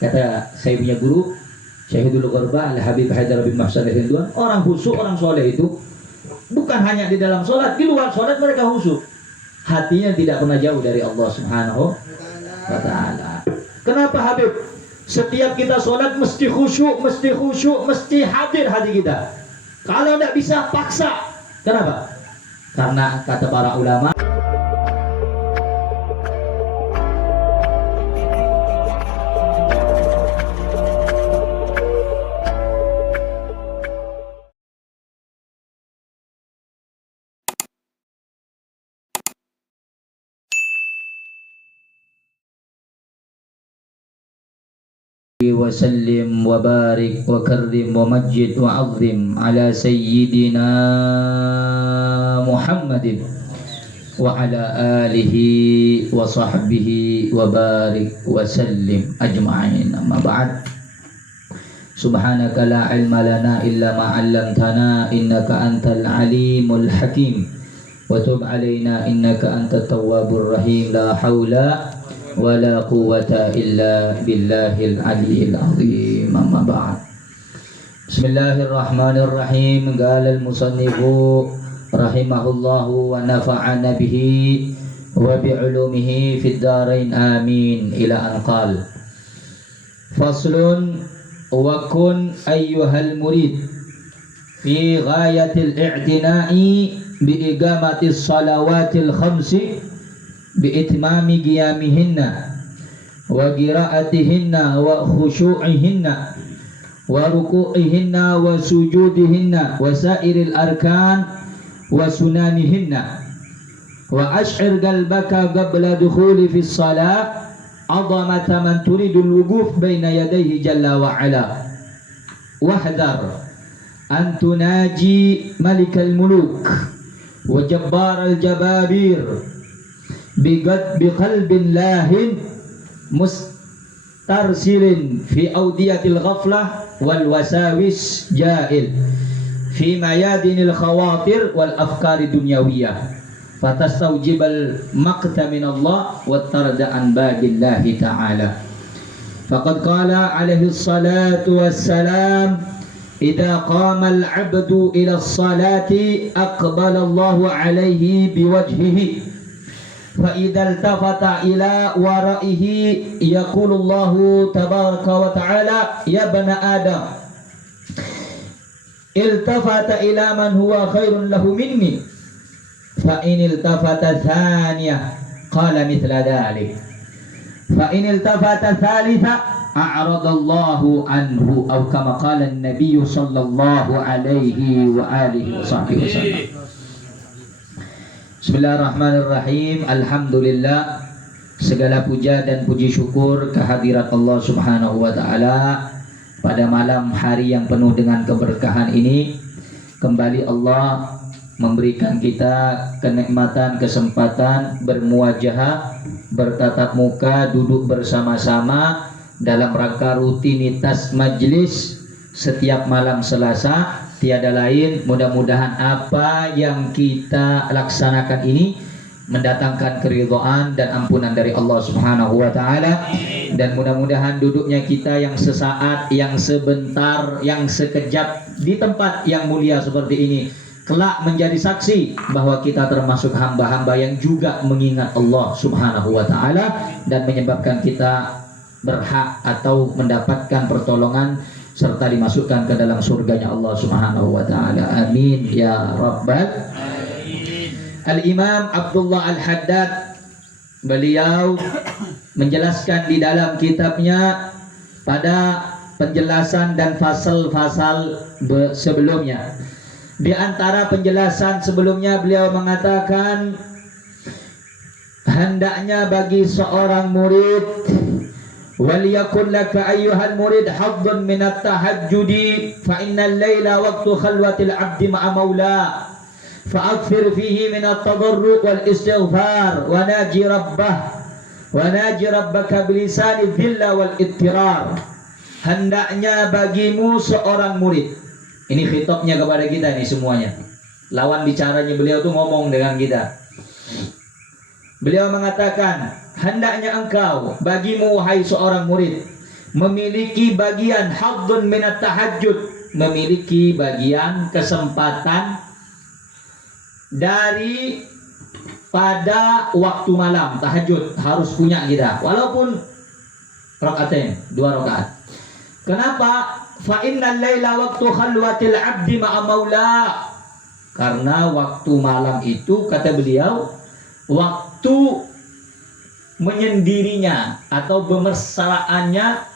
Kata saya punya guru Syahidul Ghurba Al-Habib Haidar bin Mahsan Al-Hinduan, orang khusyuk, orang soleh itu bukan hanya di dalam sholat, di luar sholat mereka khusyuk. Hatinya tidak pernah jauh dari Allah Subhanahu wa ta'ala. Kenapa Habib? Setiap kita sholat mesti khusyuk, mesti hadir hati kita. Kalau tidak bisa, paksa. Kenapa? Karena kata para ulama, وسلم وبارك وكرم ومجد وعظم على سيدنا محمد وعلى آله وصحبه وبارك وسلم أجمعين. أما بعد، سبحانك لا علم لنا إلا ما علمتنا إنك أنت العليم الحكيم وتب علينا إنك أنت التواب الرحيم. لا حول ولا قوة إلا بالله العلي العظيم. أما بعد، بسم الله الرحمن الرحيم. قال المصنف رحمه الله ونفعنا به وبعلومه في الدارين آمين، إلى أن قال: فصل: وكن أيها المريد في غاية الاعتناء بإقامة الصلوات الخمس بإتمام قيامهن وقراءتهن وخشوعهن وركوعهن وسجودهن وسائر الأركان وسنانهن، وأشعر قلبك قبل دخول في الصلاة عظمة من تريد الوقوف بين يديه جل وعلا، واحذر أن تناجي ملك الملوك وجبار الجبابير بقلب لاهٍ مسترسل في أودية الغفلة والوساوس جائل في ميادين الخواطر والأفكار الدنيوية، فتستوجب المقت من الله والطرد عن باب الله تعالى. فقد قال عليه الصلاة والسلام: إذا قام العبد إلى الصلاة أقبل الله عليه بوجهه، فإذا التفت إلى ورائه يقول الله تبارك وتعالى: يا ابن آدم، التفت إلى من هو خير له مني، فإن التفت ثانية قال مثل ذلك، فإن التفت ثالثة أعرض الله عنه، أو كما قال النبي صلى الله عليه وآله وصحبه وسلم. Bismillahirrahmanirrahim. Alhamdulillah, segala puja dan puji syukur kehadirat Allah Subhanahu wa ta'ala. Pada malam hari yang penuh dengan keberkahan ini, kembali Allah memberikan kita kenikmatan, kesempatan bermuajahah, bertatap muka, duduk bersama-sama dalam rangka rutinitas majlis setiap malam Selasa. Tiada lain, mudah-mudahan apa yang kita laksanakan ini mendatangkan keridhaan dan ampunan dari Allah Subhanahu wa ta'ala, dan mudah-mudahan duduknya kita yang sesaat, yang sebentar, yang sekejap di tempat yang mulia seperti ini kelak menjadi saksi bahwa kita termasuk hamba-hamba yang juga mengingat Allah Subhanahu wa ta'ala dan menyebabkan kita berhak atau mendapatkan pertolongan serta dimasukkan ke dalam surganya Allah Subhanahu wa ta'ala. Amin ya rabbal alamin. Al-Imam Abdullah Al-Haddad, beliau menjelaskan di dalam kitabnya pada penjelasan dan fasal-fasal sebelumnya. Di antara penjelasan sebelumnya beliau mengatakan, hendaknya bagi seorang murid, وَلْيَكُنْ لَكَ أَيُّهَا الْمُرِيدُ حَظٌّ مِنَ التَّهَجُّدِ فَإِنَّ اللَّيْلَ وَقْتُ خَلْوَةِ الْعَبْدِ مَعَ مَوْلَاهُ فَأَكْثِرْ فِيهِ مِنَ التَّضَرُّعِ وَالِاسْتِغْفَارِ وَنَاجِ رَبَّكَ بِلِسَانِ الذِّلَّ وَالْإِضْطِرَارِ. Hendaknya bagimu seorang murid. Ini khitabnya kepada kita nih semuanya. Lawan bicaranya beliau tuh ngomong dengan kita. Beliau mengatakan, hendaknya engkau, bagimu wahai seorang murid, memiliki bagian hadzun minat tahajud, memiliki bagian kesempatan dari pada waktu malam tahajud, harus punya kita walaupun rakaatain, 2 rakaat. Kenapa? Fa innal laila waktu khalwatil abdi ma'a maula. Karena waktu malam itu kata beliau waktu menyendirinya atau bermesraannya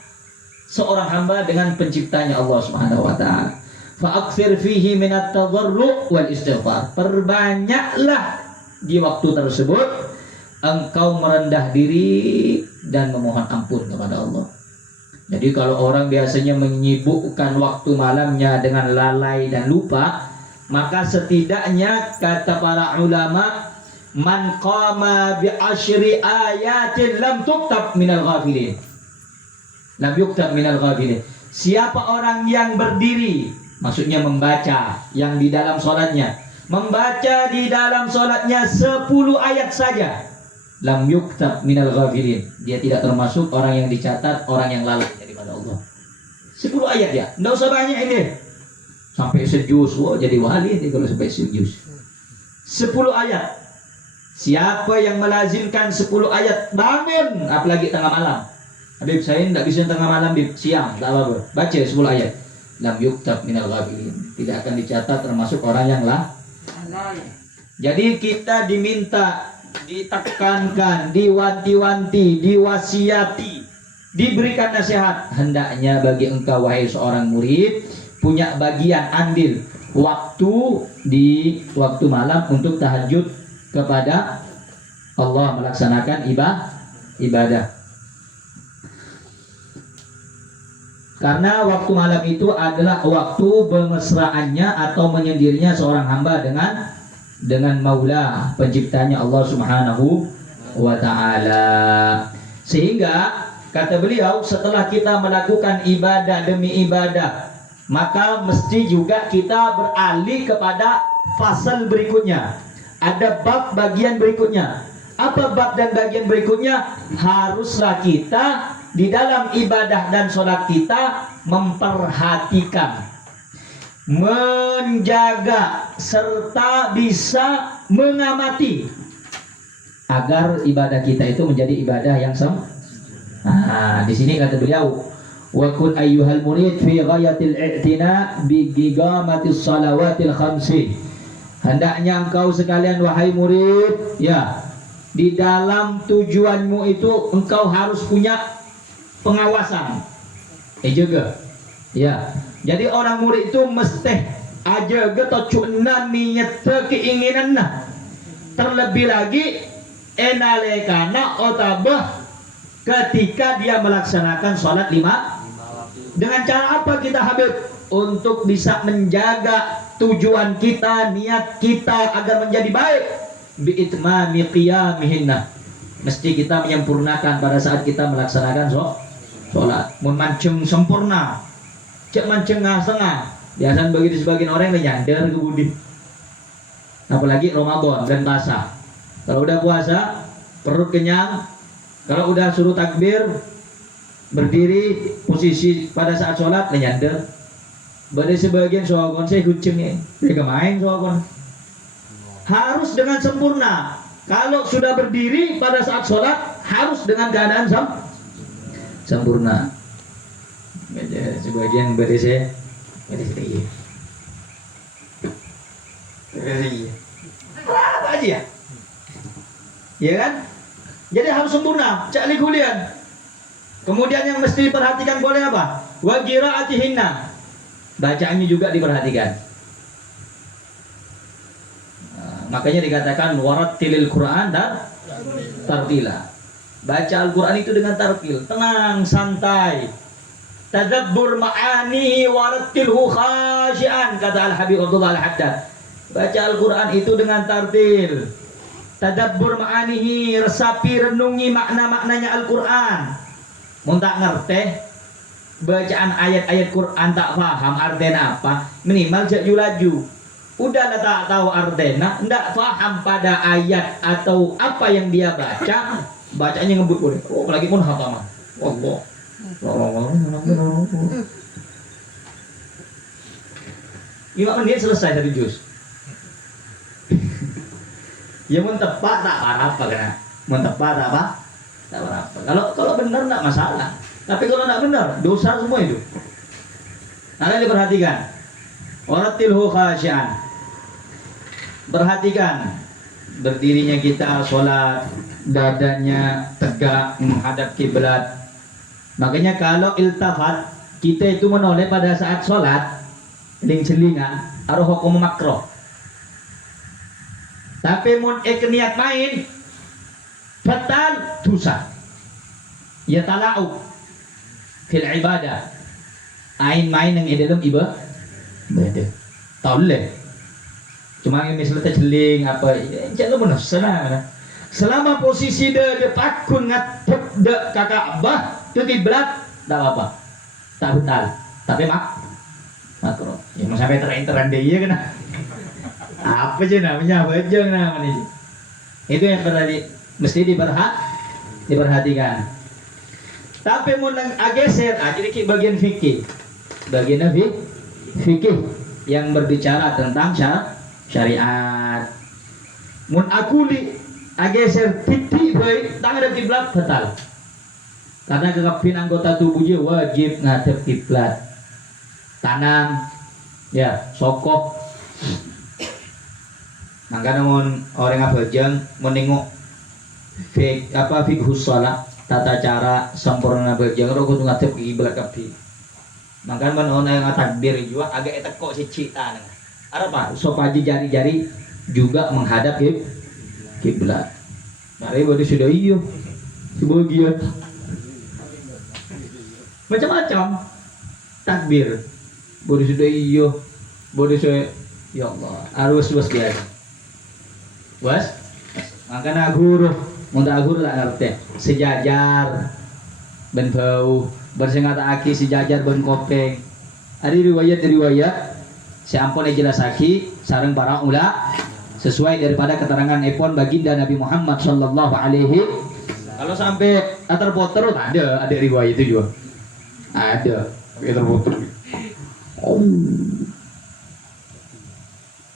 seorang hamba dengan penciptanya Allah Subhanahu wa taala. Fa aktsir fihi minat tadarru' wal istighfar. Perbanyaklah di waktu tersebut engkau merendah diri dan memohon ampun kepada Allah. Jadi kalau orang biasanya menyibukkan waktu malamnya dengan lalai dan lupa, maka setidaknya kata para ulama, man qama bi asyri ayatin lam tuktab minal ghafilin. Lam yuktab minal ghafilin. Siapa orang yang berdiri, maksudnya membaca yang di dalam sholatnya, membaca di dalam sholatnya 10 ayat saja, lam yuktab minal ghafilin, dia tidak termasuk orang yang dicatat orang yang lalai daripada Allah. 10 ayat ya, enggak usah banyak ini. Sampai sejus, wah jadi wali ini kalau sampai sejus. 10 ayat. Siapa yang melazimkan 10 ayat bangun, apalagi tengah malam. Habib saya tidak bisa tengah malam, Bib, siang, tak apa-apa. Baca 10 ayat. Lam yuktab minal ghafilin. Tidak akan dicatat termasuk orang yang Jadi kita diminta, ditekankan, diwanti-wanti, diwasiati, diberikan nasihat. Hendaknya bagi engkau wahai seorang murid punya bagian andil waktu di waktu malam untuk tahajud kepada Allah, melaksanakan ibadah. Karena waktu malam itu adalah waktu bermesraannya atau menyendirinya seorang hamba dengan Maula, penciptanya Allah Subhanahu wa taala. Sehingga kata beliau, setelah kita melakukan ibadah demi ibadah, maka mesti juga kita beralih kepada fasal berikutnya. Ada bab bagian berikutnya. Apa bab dan bagian berikutnya? Haruslah kita di dalam ibadah dan sholat kita memperhatikan, menjaga, serta bisa mengamati agar ibadah kita itu menjadi ibadah yang di sini kata beliau, wa kun ayyuhal murid fi ghayatil i'tina bi iqamatis salawatil khamsi. Hendaknya engkau sekalian wahai murid, ya, di dalam tujuanmu itu engkau harus punya pengawasan. Juga. Ya. Jadi orang murid itu mesti aja getocuna niat keinginan nah. Terlebih lagi enalekana otabah ketika dia melaksanakan sholat 5. Dengan cara apa kita Habib? Untuk bisa menjaga tujuan kita, niat kita agar menjadi baik. Bi'itmami qiyamihinna. Mesti kita menyempurnakan pada saat kita melaksanakan sholat. Memancing sempurna, cek mancing setengah. Biasanya bagi sebagian orang yang nyadar kebudi. Apalagi Ramadan dan puasa. Kalau udah puasa, perut kenyang. Kalau udah suruh takbir, berdiri posisi pada saat sholat nyadar. Bagi sebagian soagon saya kucingnya, mereka main soagon. Harus dengan sempurna. Kalau sudah berdiri pada saat sholat harus dengan keadaan sempurna. Sebagian bagi saya, apa aja ya? Ya kan? Jadi harus sempurna, cak ligulian. Kemudian yang mesti diperhatikan boleh apa? Wa qiraatihinna. Bacaannya juga diperhatikan. Makanya dikatakan warattilil Quran dan tartila. Baca Al-Quran itu dengan tartil, tenang, santai. Tadabbur ma'anihi warattilhu khasyian, kata Al-Habib Abdullah Al-Haddad. Baca Al-Quran itu dengan tartil. Tadabbur ma'anihi, resapi, renungi makna-maknanya Al-Quran. Mun tak ngerti bacaan ayat-ayat Quran tak paham artinya apa, minimal jak laju. Udahlah tak tahu artinya, ndak paham pada ayat atau apa yang dia baca, bacanya ngebut boleh. Oh, apalagi pun hafal. Allah. Lima menit selesai satu jus. Ya mun tepat tak apa kena. Mun tepat tak apa? Tak apa. Kalau benar tak masalah. Tapi kalau tak benar, dosa semua itu. Nah, diperhatikan. Waratilhu khasyian. Perhatikan berdirinya kita sholat, dadanya tegak menghadap kiblat. Makanya kalau iltafat kita itu menoleh pada saat sholat, celingan, harus hukum makruh. Tapi mun niat main, batal dosa. Ya tala'ub fil ibadah. Main yang dalam ibadah. Tahu cuma yang misalnya celing apa, jangan benar selama posisi de pakun ngatep de Ka'bah ke kiblat, tak apa, tak betal, tapi makro, ya mau sampai teran dia kena, apa sih namanya, bajang namanya, itu yang mesti diperhatikan. Tapi mau ageser, jadi bagian fikih, bagian fikih yang berbicara tentang syariat. Mun akuli ageser titik baik tangan ada kiblat batal. Karena kekapin anggota tubuhnya wajib ngadep kiblat. Tanam, ya sokok. Maka namun orang abajang menengok fiqhus shalah, tata cara sempurna bajang ro kudu ngadep kiblat kabeh. Maka men yang takbir juga agak etek kok si cita nih. Apa? Sopaji jari-jari juga menghadap kiblat. Mari bodi sudah iyo, sebagian macam-macam takbir. Bodi sudah iyo, bodi sudah ya Allah. Harus biasa. Was? Makanya guru, muntah guru lah ngerti. Sejajar, ben bau, bersengata aki sejajar ben kopeng. Ada riwayat. Si ampun jelasaki sareng para ulama sesuai daripada keterangan epon baginda Nabi Muhammad sallallahu alaihi. Kalau sampai terpoter ada riwayat itu juga. Ada terpoter.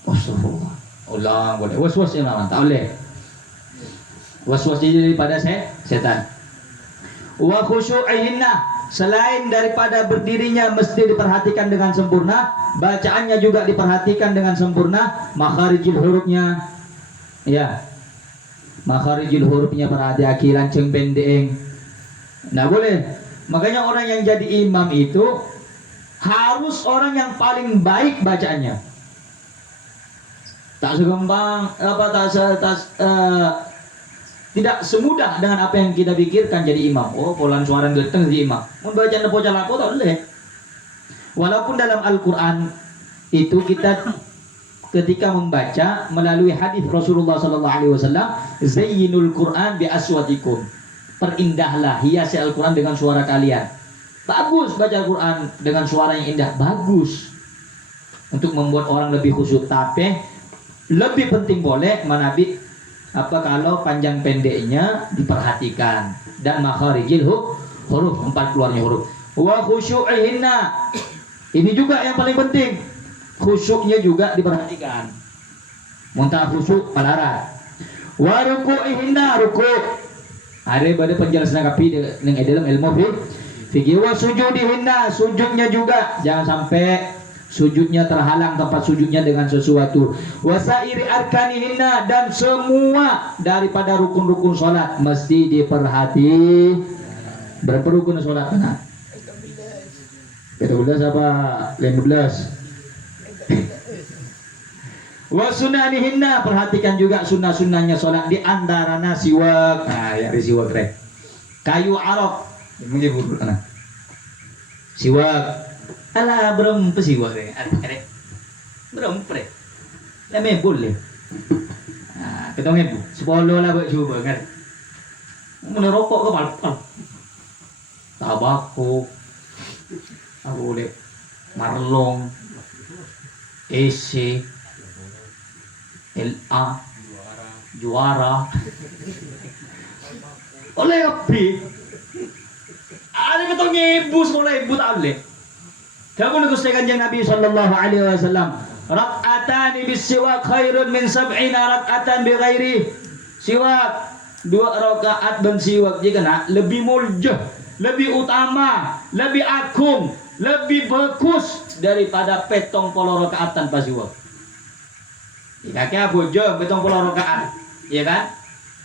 Astagfirullah. Ulang boleh. Was-was yang lawan tak boleh. Was-was daripada setan. Wa khusyu'ihinna, selain daripada berdirinya mesti diperhatikan dengan sempurna, bacaannya juga diperhatikan dengan sempurna, makharijul hurufnya, ya, makharijul hurufnya perhati lanceng pendeng. Nah boleh. Makanya orang yang jadi imam itu harus orang yang paling baik bacaannya. Tak segembang tidak semudah dengan apa yang kita pikirkan jadi imam. Oh, polan suara geteng jadi imam. Membaca nepocal apa tak boleh. Walaupun dalam Al-Quran itu kita ketika membaca melalui hadis Rasulullah SAW, zayyinul Quran bi aswatikum. Perindahlah, hiasi Al-Quran dengan suara kalian. Bagus baca Al-Quran dengan suara yang indah, bagus. Untuk membuat orang lebih khusyuk. Tapi lebih penting boleh manabi kalau panjang pendeknya diperhatikan dan makharijil huruf, empat keluarnya huruf. Wa khusyu'ihinna, ini juga yang paling penting, khusyuknya juga diperhatikan. Muntah khusyuk palarat. Wa ruku'ihinna, ruku'. Ada pada penjelasan kapi dengan dalam ilmu fikih. Wa sujudihinna, sujudnya juga jangan sampai sujudnya terhalang tempat sujudnya dengan sesuatu. Wasairi arkanihinna, dan semua daripada rukun-rukun sholat mesti diperhati. Berapa rukun sholat kena? 15 apa 15? Wasunanihinna, perhatikan juga sunnah-sunnahnya sholat, di antaranya siwak. Nah ya siwak rek. Kayu arok ini buruk anak. Siwak. Alah berempe sih wah ada berempe lah boleh. Nah kita ngebu 10 lah buat coba kan merokok ke palpal tabako aku boleh marlong EC LA juara oleh api Ada ketong ibu sekolah ibu tak boleh. Kamu nak Gusti Kanjeng Nabi sallallahu alaihi wasallam, rak'atani bis-siwak khairun min sab'ina rak'atan bi ghairi siwak. 2 rakaat ben siwak jika nak lebih mulia, lebih utama, lebih agung, lebih bagus daripada 70 rakaat tanpa siwak. Jika bojo 70 rakaat, ya kan?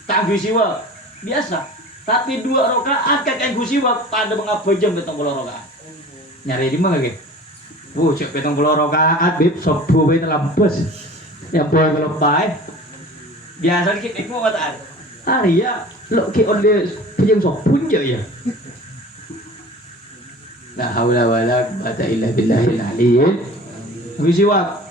Tak siwak biasa. Tapi 2 rakaat kakek siwak pada mengapa jam 70 rakaat. Nyari di mana ke? Cek 70 rakaat bib sobu bae lampus. Ya boy kalau bae. Biasa dikit ikut wataan. Hari ya, lo ke onde pujang sopun je ya. La haula wala quwata illa billahil aliyyil. Siwak.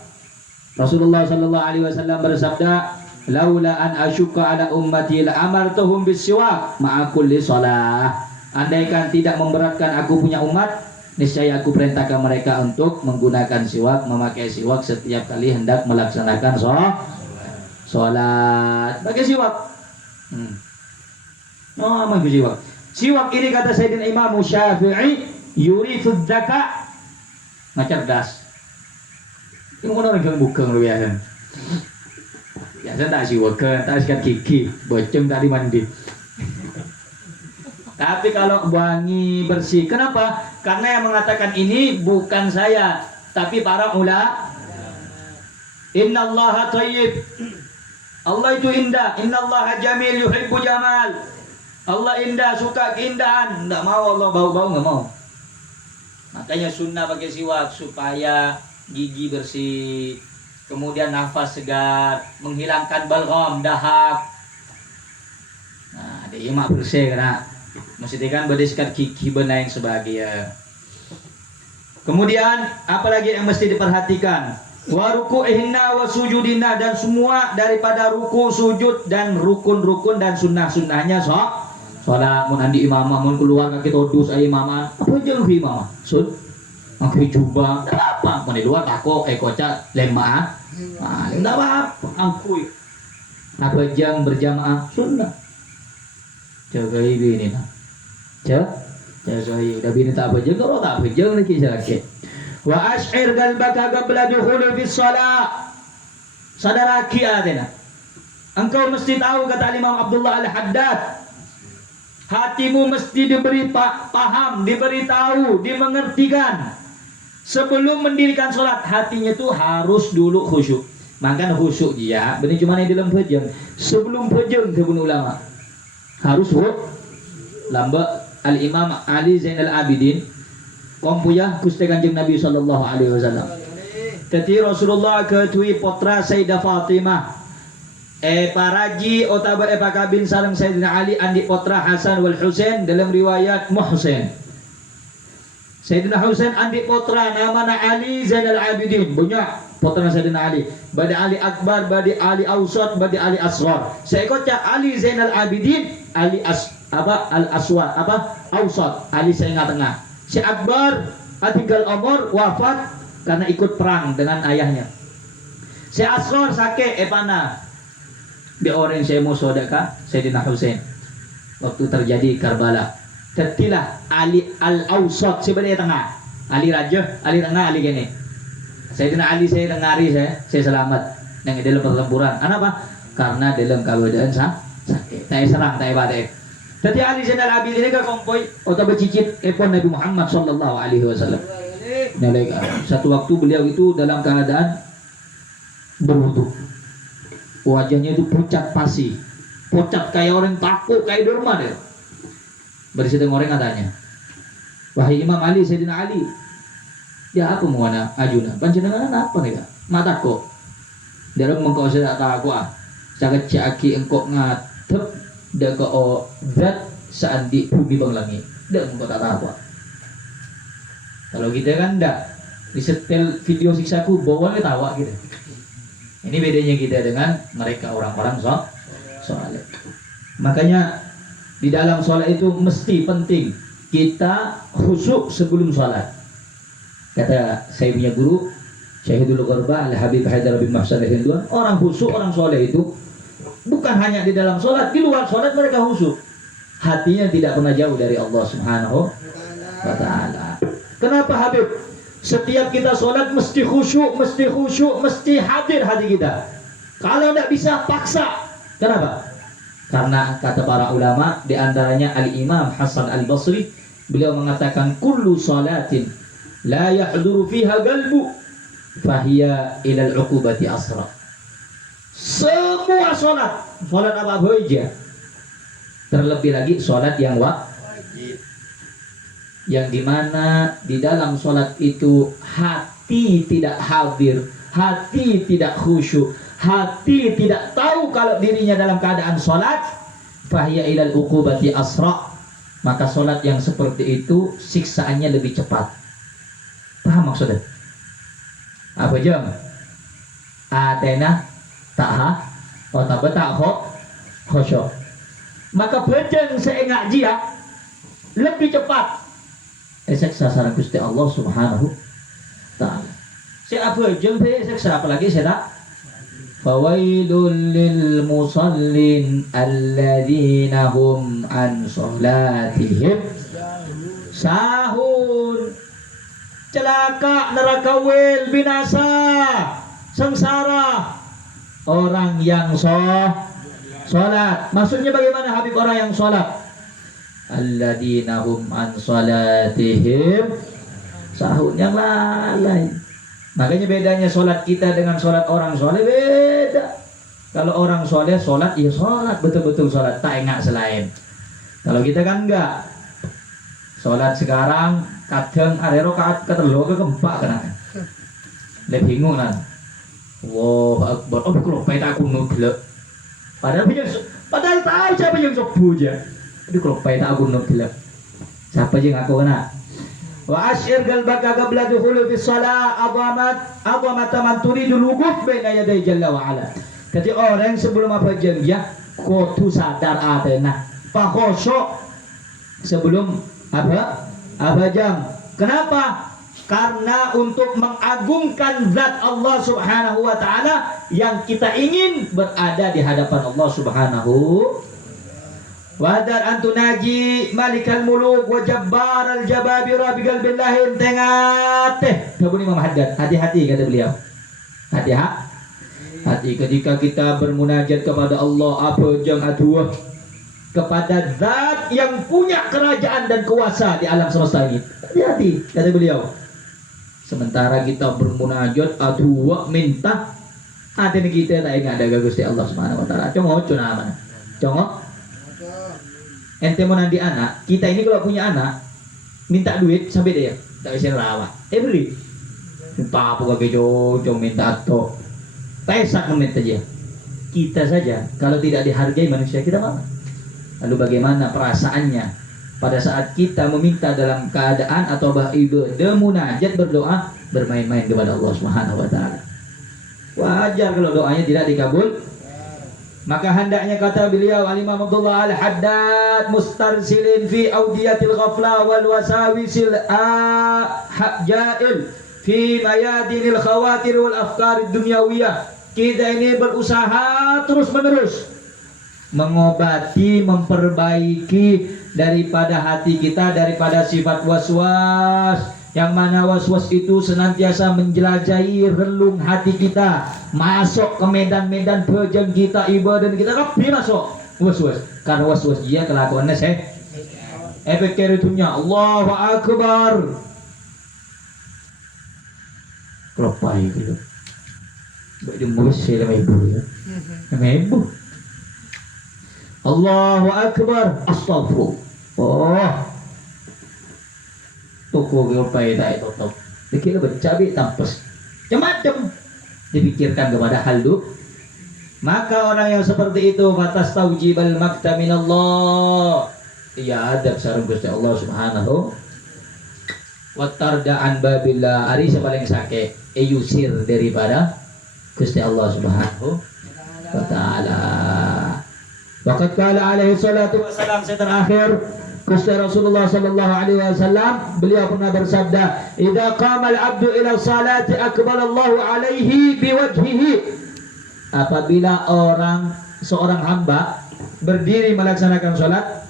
Rasulullah sallallahu alaihi wasallam bersabda, "Laula an asyqa ala ummati la amartuhum bis-siwak ma'a kulli shalah." Andaikan tidak memberatkan aku punya umat, niscaya aku perintahkan mereka untuk menggunakan siwak, memakai siwak setiap kali hendak melaksanakan sholat. Pakai siwak. Oh, apa itu siwak? Siwak ini kata Sayyidina Imam Syafi'i, yurithu dzaka. Cerdas. Ini orang yang bukan lu biasa. Biasa tak siwak, tak sikat gigi, bocem tadi mandi. Tapi kalau wangi bersih, kenapa? Karena yang mengatakan ini bukan saya, tapi para ulama. Innallaha thayyib. Allah itu indah. Innallaha jamil yuhibbu jamal. Allah indah, suka keindahan. Enggak mau Allah bau-bau, enggak mau. Makanya sunnah pakai siwak supaya gigi bersih, kemudian nafas segar, menghilangkan balgham, dahak. Nah, dia mak bersih kena. Mesti kan berdisikat gigi benaing sebagian. Kemudian apalagi yang mesti diperhatikan? Wa ruku'ihinna wa sujudinna, dan semua daripada ruku, sujud dan rukun-rukun dan sunnah-sunnahnya sholat. Mun andi imamah mun keluar kaki todus ay imamah. Apa jeung imamah? Sud. Pakai jubah. Apa? Mun di luar tako kocak lemah. Nah, enggak apa-apa. Angkui. Apa jam berjamaah sunnah. Jaga ibu ini nah. Jaga ibu. Udah bini tak apa jeung kalau tak apa jeung lagi sakit. Wa ash'ir qalbaka qabla dukhuli fi shalah. Sadaraki adena. Engkau mesti tahu kata Imam Abdullah Al-Haddad, hatimu mesti diberi paham, diberitahu, dimengertikan. Sebelum mendirikan sholat, hatinya itu harus dulu khusyuk. Makanya khusyuk dia, benar cuma di dalam fajr. Sebelum fajr, kebun ulama harus lamba Al-Imam Ali Zainal Abidin kompuya Gusti Kanjeng Nabi sallallahu alaihi wasallam. Ketika Rasulullah ketui potra Sayyidah Fatimah, paraji otaba pakabin sareng Sayyidina Ali andi potra Hasan wal Husain dalam riwayat Muhsin. Sayyidina Husain andi potra namanya Ali Zainal Abidin, banyak potra Sayyidina Ali. Badi Ali Akbar, badi Ali Awsat, badi Ali Asghar. Saya kocak Ali Zainal Abidin, Ali Al Aswad, Awsat, Ali tengah. Si Akbar atinggal umur wafat karena ikut perang dengan ayahnya. Si Asghar sakit panah. Di orang saya mau sodaka Sayyidina Husain waktu terjadi Karbala. Tetilah Ali Al-Awsat sebenarnya tengah. Ali raja, Ali tengah, Ali gini. Sayyidina Ali saya dengari saya selamat yang dalam pertempuran. Kenapa? Karena dalam keadaan sakit. Tak serang, tak badai. Tadi Ali Zainal Abidin ini kompoi atau bercicit epon Nabi Muhammad sallallahu alaihi wasallam. Satu waktu beliau itu dalam keadaan berwudu. Wajahnya itu pucat pasi, pucat kayak orang takut, kayak derma deh. Berisi dengan orang katanya, wahai Imam Ali, Sayyidina Ali, ya aku mau ana ajuna, panjenengan apa nih kak? Mata kok, dalam mengkau saya tak aku sangat caki engkau ngatep. Dah kau zat seandi bumi bang langit, dah mengkau tak tahu. Kalau kita kan dah di setel video siksaku bawa kita tawa gitu. Ini bedanya kita dengan mereka orang-orang sholat. Makanya di dalam sholat itu mesti penting kita khusyuk sebelum sholat. Kata saya punya guru Syahidul Ghurba Al-Habib Haidar bin Mahsan Al-Hinduan, orang khusyuk, orang sholat itu bukan hanya di dalam sholat, di luar sholat mereka khusyuk. hatinya tidak pernah jauh dari Allah Subhanahu wa taala. Kenapa Habib? Setiap kita sholat mesti khusyuk, mesti hadir hati kita. Kalau tidak bisa paksa. Kenapa? Karena kata para ulama, di antaranya Al-Imam Hasan Al-Basri, beliau mengatakan kullu salatin la yahduru fiha qalbu fahiya ila al-uqubati asra. Semua sholat apa aja, terlebih lagi sholat yang wajib, yang dimana di dalam sholat itu hati tidak hadir, hati tidak khusyuk, hati tidak tahu kalau dirinya dalam keadaan sholat, fahiya ilal uqubati asra, maka sholat yang seperti itu siksaannya lebih cepat. Paham maksudnya? Apa jam? Atena ta'ha atau tak khusyuk. Maka bejeng seengak jia lebih cepat esek sasaran Gusti Allah Subhanahu taala. Si apa jeung teh esek apalagi saya tak fawailul lil musallin alladzina hum an salatihim sahun. Celaka, neraka wil, binasa, sengsara orang yang sholat. Maksudnya bagaimana Habib orang yang sholat? Alladzina hum an salatihim sahun, yang lalai. Makanya bedanya sholat kita dengan sholat orang soleh beda. Kalau orang soleh sholat, ya sholat betul-betul sholat, tak enggak selain. Kalau kita kan enggak. Sholat sekarang kadang ada rakaat ketelu keempat kan. Lebih bingung kan. Wow, akbar. Oh, kalau pay tak kunut gila. Padahal tahu siapa yang subuh aja. Aduh, kalau pay tak kunut gila. Siapa yang aku kena? Wa asyir qalbaka qabla dukhuli fi shalah adamat man turidul wuquf baina yaday jalla wa ala. Jadi orang sebelum apa dia kudu sadar atena. Fa khusyuk sebelum apa jam. Kenapa? Karena untuk mengagungkan zat Allah Subhanahu wa taala yang kita ingin berada di hadapan Allah Subhanahu wa ta'ala. Antunaji malikal muluk wa jabbar al jababira bi qalbillahi tengat. Kabun Imam Haddad, hati-hati kata beliau. Hati ketika kita bermunajat kepada Allah apa jang aduh kepada zat yang punya kerajaan dan kuasa di alam semesta ini. Hati-hati kata beliau. Sementara kita bermunajat aduh minta hati kita tak ingat ada Gusti Allah Subhanahu wa taala. Congok nama. Congok. Ente mau nanti anak, kita ini kalau punya anak minta duit sampai dia tak bisa rawat. Beri. Apa kagak jong minta atau pesak menit aja. Kita saja kalau tidak dihargai manusia kita mana? Lalu bagaimana perasaannya pada saat kita meminta dalam keadaan atau beribadah, munajat, berdoa, bermain-main kepada Allah Subhanahu wa taala. Wajar kalau doanya tidak dikabul. Maka hendaknya kata beliau Al-Imam Abdullah Al-Haddad mustarsilin fi audiyatil ghafla wal wasawisil jail fi mayadinil khawatir wal afkar dunyawiyah. Kita ini berusaha terus-menerus mengobati, memperbaiki daripada hati kita, daripada sifat was-was, yang mana was-was itu senantiasa menjelajahi relung hati kita, masuk ke medan-medan bejeng kita, ibadah kita kabeh masuk was-was. Karena was-was dia kelakuannya efek keritunya Allahu Akbar kelopai gitu bagi musim ibu ya ibu Allahu Akbar astagfirullah. Toko kelopai tak itu dikira bercabai tampes macam dipikirkan kepada hal itu. Maka orang yang seperti itu batas taujibal makta minallah, ia adab sarung Gusti Allah Subhanahu wa tarda'an babillah, ari paling sakit yusir daripada Gusti Allah Subhanahu wa taala. Waqad qala alaihi salatu wassalam, terakhir Gusti Rasulullah sallallahu alaihi wasallam beliau pernah bersabda, "Idza qama al-'abdu ila salati aqbala Allahu alaihi biwajhihi." Apabila seorang hamba berdiri melaksanakan salat,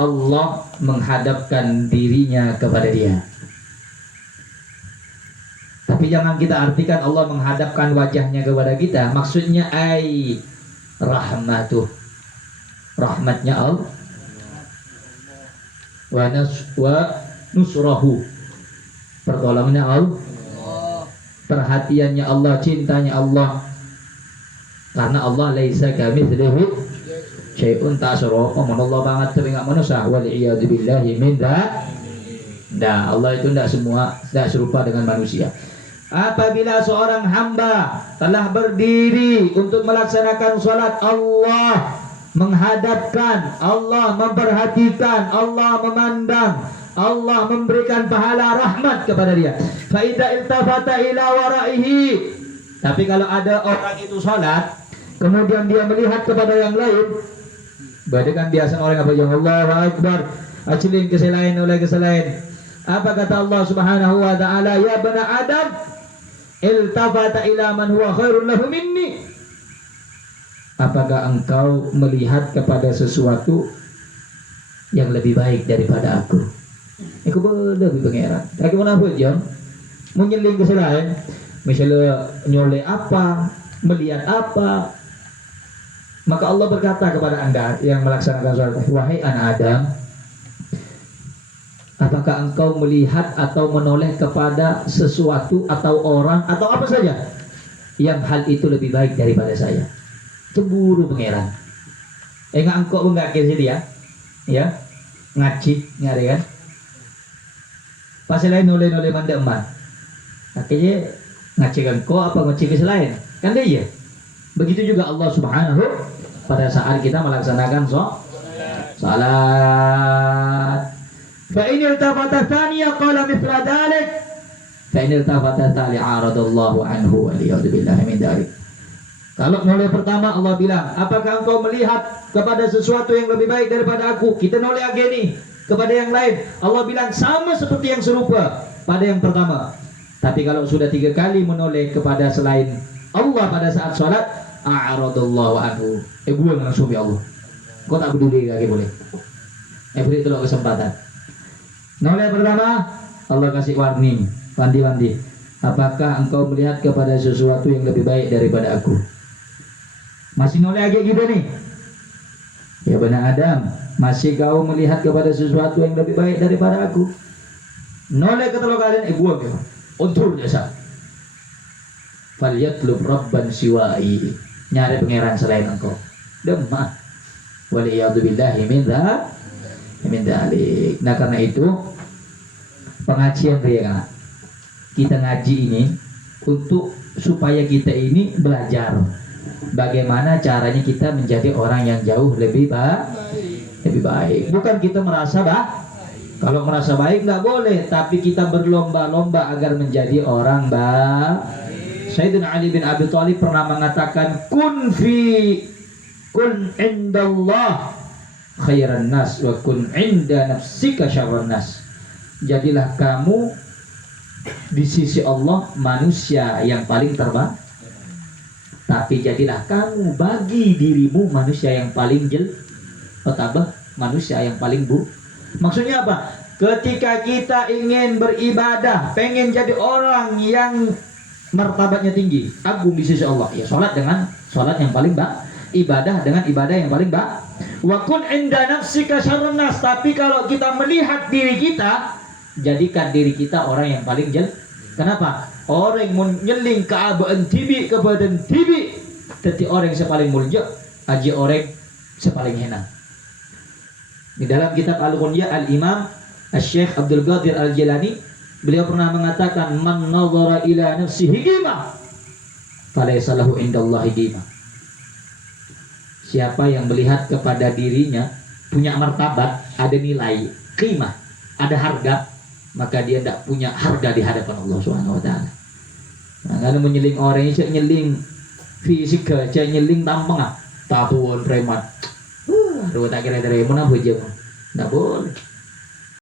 Allah menghadapkan dirinya kepada dia. Tapi jangan kita artikan Allah menghadapkan wajahnya kepada kita. Maksudnya rahmatuh, rahmatnya Allah, wa nusrahu, pertolongannya Allah, perhatiannya Allah, cintanya Allah. Karena Allah laisa kamitslihi syai'un, tak serupa Allah banget tapi enggak manusia. Wal iyad billahi min dzalik. Nah, Allah itu tidak serupa dengan manusia. Apabila seorang hamba telah berdiri untuk melaksanakan salat, Allah menghadapkan, Allah memperhatikan, Allah memandang, Allah memberikan pahala rahmat kepada dia. Fa idza iltafata ila waraihi. Tapi kalau ada orang itu salat, kemudian dia melihat kepada yang lain, berarti kan biasa orang apa yang Allahu Akbar, acilin ke selain oleh ke selain. Apa kata Allah Subhanahu wa taala? Ya bani Adam, iltafata ila man huwa khairun lahu minni. Apakah engkau melihat kepada sesuatu yang lebih baik daripada aku? Aku lebih pangeran. Aku mana buat jam menyeling ke selain, misalnya nyoleh apa, melihat apa, maka Allah berkata kepada anda yang melaksanakan salat, wahai anak Adam, apakah engkau melihat atau menoleh kepada sesuatu atau orang atau apa saja yang hal itu lebih baik daripada saya? Cemburu pangeran. Enggak engkau enggak kira dia, ya ngaji nyari kan? Pas lain noleh manda eman. Akhirnya ngaji kan kau apa ngaji ke selain? Kan dia ya. Begitu juga Allah Subhanahu pada saat kita melaksanakan salat. Fa in iltafata thaniya qala mithla dhalik. Fa in iltafata thali aradallahu anhu wa liyadu billahi min dhalik. Kalau mulai pertama Allah bilang, apakah engkau melihat kepada sesuatu yang lebih baik daripada aku? Kita noleh ageni kepada yang lain. Allah bilang sama seperti yang serupa pada yang pertama. Tapi kalau sudah 3 kali menoleh kepada selain Allah pada saat sholat, a'radallahu anhu. Gue langsung ya Allah. Kau tak peduli lagi boleh. Beri itu kesempatan. Noleh pertama, Allah kasih warning, wanti-wanti. Apakah engkau melihat kepada sesuatu yang lebih baik daripada aku? Masih noleh lagi gitu nih. Ya benar Adam, masih kau melihat kepada sesuatu yang lebih baik daripada aku? Noleh ketelu kalian, gue gitu. Untur jasa. Falyatlub rabban siwai. Nyari pangeran selain engkau. Demah. Waliyadu billahi min dzalik. Nah karena itu pengajian dia, kita ngaji ini untuk supaya kita ini belajar bagaimana caranya kita menjadi orang yang jauh lebih baik. Bukan kita merasa kalau merasa baik nggak boleh, tapi kita berlomba-lomba agar menjadi orang baik. Sayyidina Ali bin Abi Thalib pernah mengatakan, kun indallah khairan nas wa kun inda nafsika syarran nas. Jadilah kamu di sisi Allah manusia yang paling terbaik, tapi jadilah kamu bagi dirimu manusia yang paling manusia yang paling Maksudnya apa? Ketika kita ingin beribadah, pengen jadi orang yang martabatnya tinggi, agung di sisi Allah, ya sholat dengan sholat yang paling ibadah dengan ibadah yang paling wa kun inda nafsika syarrun nas. Tapi kalau kita melihat diri kita, jadikan diri kita orang yang paling Kenapa? Orang menyeling keabaan tibi ke badan tibi, tetapi orang yang paling mulia aja orang sepaling hina. Di dalam kitab Al-Ghunya Al-Imam Al-Syekh Abdul Qadir Al-Jilani, beliau pernah mengatakan, man nazara ila nafsihi qimah falaysa lahu indallahi qimah. Siapa yang melihat kepada dirinya punya martabat, ada nilai, qimah, ada harga, maka dia tidak punya harga di hadapan Allah Subhanahu wa taala. Nah, kalau menyeling orang ini nyeling fisik aja, nyeling tampang tatuan preman. Aduh tak kira dari mana aja. Tidak boleh.